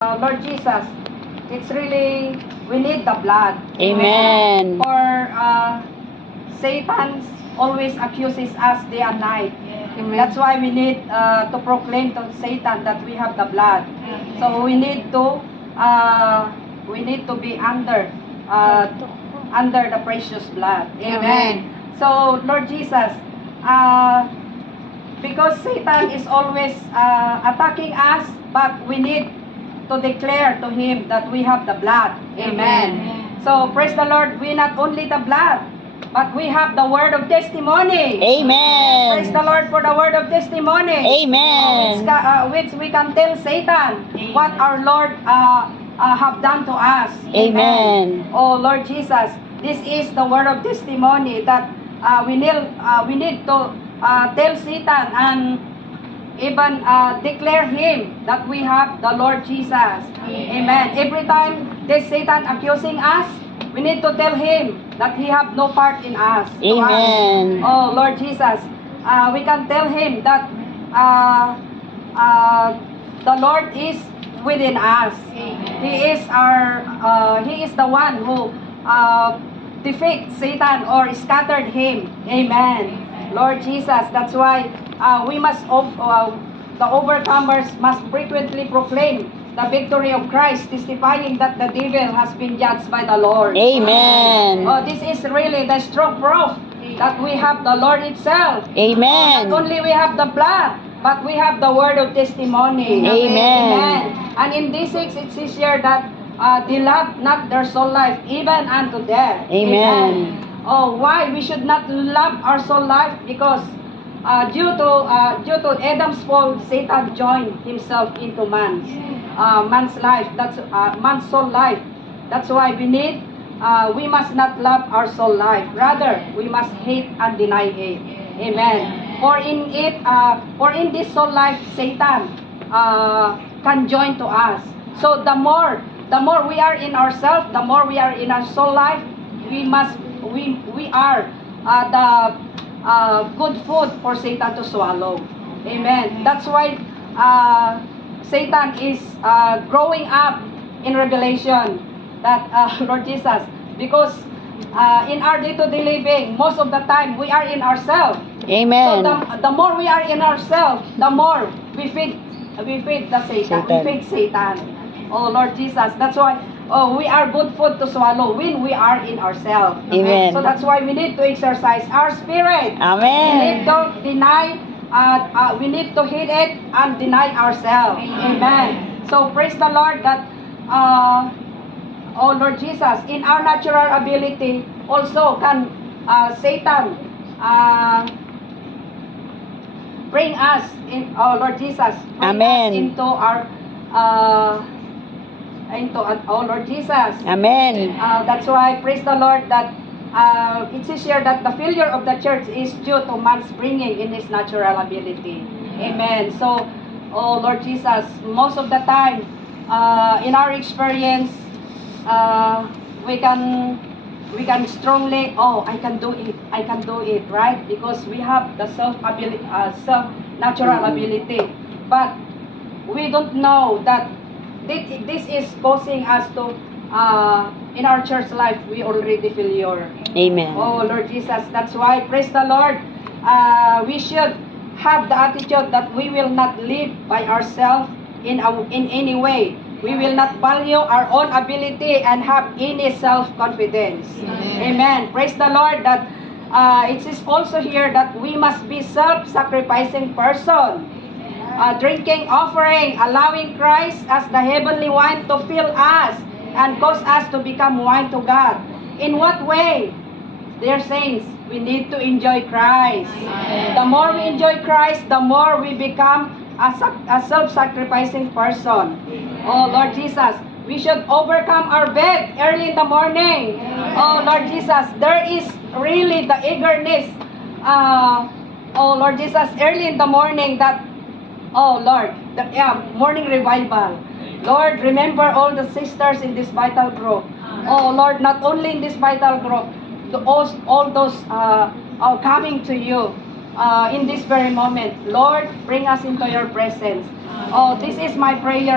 Lord Jesus, it's really, we need the blood. Amen. For Satan always accuses us day and night. Amen. That's why we need to proclaim to Satan that we have the blood. So we need to be under the precious blood. Amen. So Lord Jesus, because Satan is always attacking us, but we need to declare to him that we have the blood. Amen. So praise the Lord, we not only the blood, but we have the word of testimony. Amen. Praise the Lord for the word of testimony. Amen. Which we can tell Satan what our Lord have done to us. Amen. Oh Lord Jesus, this is the word of testimony that we need to tell Satan and even declare him that we have the Lord Jesus. Amen. Every time there's Satan accusing us, we need to tell him that he have no part in us. Amen. Oh Lord Jesus, we can tell him that the Lord is within us. He is the one who defeat Satan or scattered him. Amen. Lord Jesus, that's why we must the overcomers must frequently proclaim the victory of Christ, testifying that the devil has been judged by the Lord. Amen. This is really the strong proof that we have the Lord itself. Amen. Not only we have the blood, but we have the word of testimony. Amen. And in this 6, it says here that they love not their soul life, even unto death. Amen. Oh, why we should not love our soul life? Because due to Adam's fall, Satan joined himself into man's life. That's man's soul life. That's why we must not love our soul life. Rather, we must hate and deny it. Amen. For in this soul life, Satan can join to us. So the more we are in ourselves, the more we are in our soul life, we are the good food for Satan to swallow. Amen. That's why Satan is growing up in Revelation. That Lord Jesus, because in our day-to-day living, most of the time we are in ourselves. Amen. So the more we are in ourselves, the more we feed the Satan. We feed Satan. Oh Lord Jesus, that's why we are good food to swallow when we are in ourselves. Amen. So that's why we need to exercise our spirit. Amen. We need to deny, we need to hate it and deny ourselves. Amen. So praise the Lord that, oh Lord Jesus, in our natural ability, also can Satan bring us in, oh Lord Jesus, bring Amen. us into our oh Lord Jesus. Amen. That's why praise the Lord that it says here that the failure of the church is due to man's bringing in his natural ability. Amen. So, oh Lord Jesus, most of the time in our experience, we can strongly, I can do it, right? Because we have the self natural ability, but we don't know that this is causing us to in our church life we already failure. Amen. Oh Lord Jesus, that's why praise the Lord, we should have the attitude that we will not live by ourselves in any way. We will not value our own ability and have any self-confidence. Amen. Praise the Lord that it is also here that we must be self-sacrificing person. Drinking offering, allowing Christ as the heavenly wine to fill us and cause us to become wine to God. In what way? Dear saints, we need to enjoy Christ. The more we enjoy Christ, the more we become a self-sacrificing person. Oh Lord Jesus, we should overcome our bed early in the morning. Oh Lord Jesus, there is really the eagerness. Oh Lord Jesus, early in the morning that, oh Lord, morning revival. Lord, remember all the sisters in this vital group. Oh Lord, not only in this vital group, all those are coming to you in this very moment. Lord, bring us into your presence. Oh, this is my prayer.